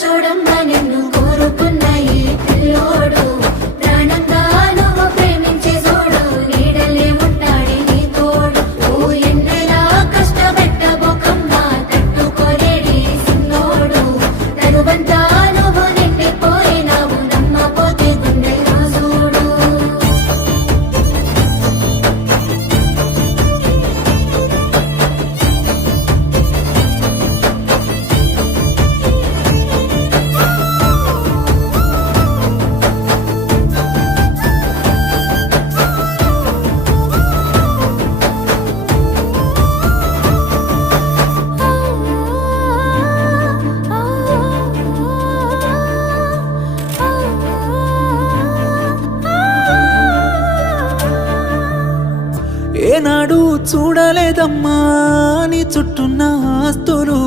చూడమ్మా నిన్ను కోరుకున్న ఈ పిల్లోడు ప్రాణంగా నువ్వు ప్రేమించే చూడు నీడలే ఉంటాడే నీ తోడు ఓ ఎన్నెలా కష్టపెట్టబోకమ్మా తట్టుకోలేడి సిన్నోడు తనువంతా నువ్వు నిండిపోయినావు నమ్మపోతే గుండెల్లో చూడు ఏనాడు చూడలేదమ్మా నీ చుట్టూన్న ఆస్తులు